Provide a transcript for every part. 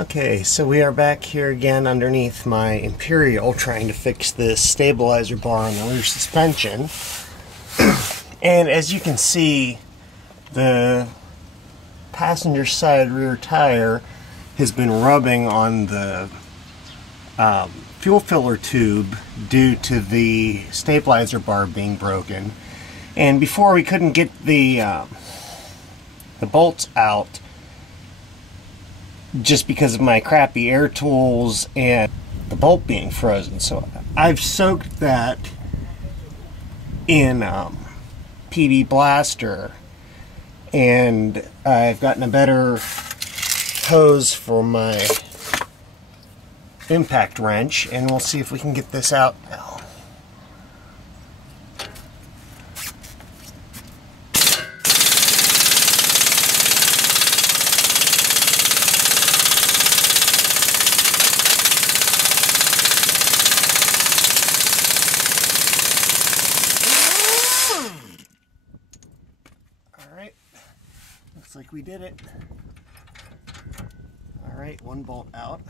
Okay, so we are back here again underneath my Imperial trying to fix this stabilizer bar on the rear suspension. And as you can see, the passenger side rear tire has been rubbing on the fuel filler tube due to the stabilizer bar being broken. And before we couldn't get the bolts out just because of my crappy air tools and the bolt being frozen. So I've soaked that in PB Blaster, and I've gotten a better hose for my impact wrench, and we'll see if we can get this out now. Alright, looks like we did it. Alright, one bolt out.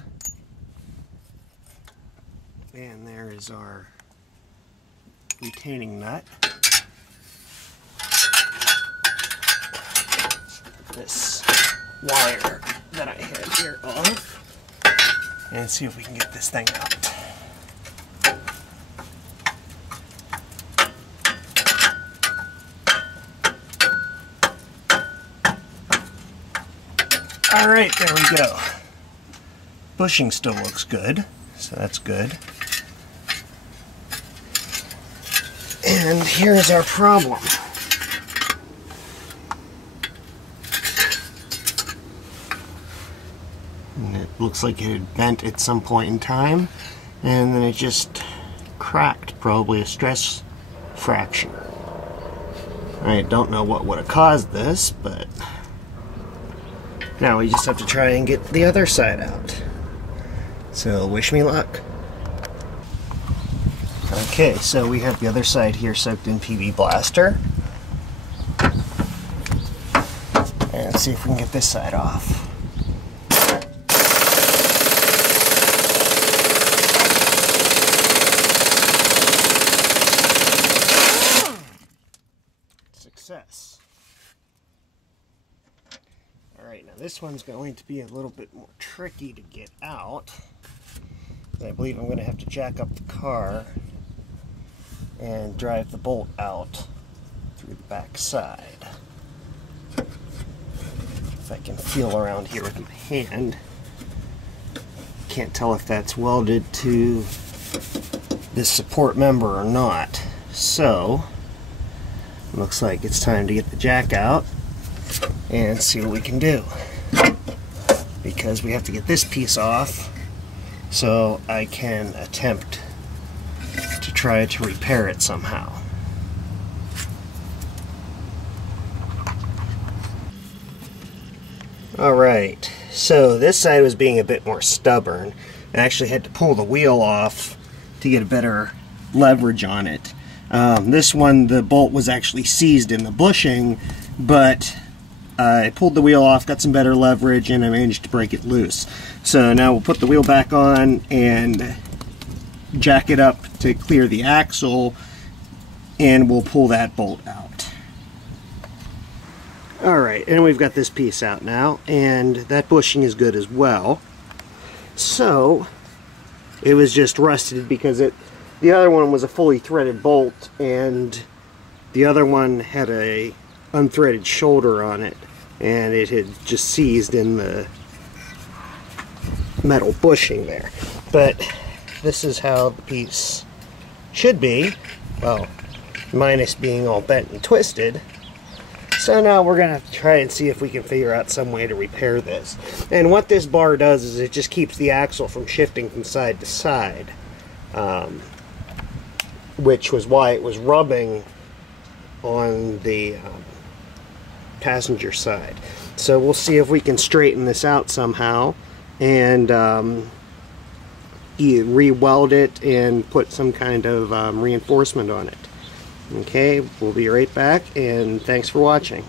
And there is our retaining nut. This wire that I had here off. And see if we can get this thing out. Alright, there we go. Bushing still looks good, so that's good. And here's our problem. And it looks like it had bent at some point in time, and then it just cracked, probably a stress fracture. I don't know what would have caused this, but now we just have to try and get the other side out. So wish me luck. Okay, so we have the other side here soaked in PB Blaster. And let's see if we can get this side off. Success. Alright, now this one's going to be a little bit more tricky to get out. I believe I'm going to have to jack up the car and drive the bolt out through the back side. If I can feel around here with my hand. Can't tell if that's welded to this support member or not. So, looks like it's time to get the jack out and see what we can do. Because we have to get this piece off so I can attempt to try to repair it somehow. Alright, so this side was being a bit more stubborn. I actually had to pull the wheel off to get a better leverage on it. This one, the bolt was actually seized in the bushing, but I pulled the wheel off, got some better leverage, and I managed to break it loose. So now we'll put the wheel back on and jack it up to clear the axle, and we'll pull that bolt out. Alright, and we've got this piece out now, and that bushing is good as well. So, it was just rusted because the other one was a fully threaded bolt, and the other one had a unthreaded shoulder on it, and it had just seized in the metal bushing there. But this is how the piece should be, well, minus being all bent and twisted. So now we're gonna have to try and see if we can figure out some way to repair this. And what this bar does is it just keeps the axle from shifting from side to side, which was why it was rubbing on the passenger side. So we'll see if we can straighten this out somehow and re-weld it and put some kind of reinforcement on it. Okay, we'll be right back, and thanks for watching.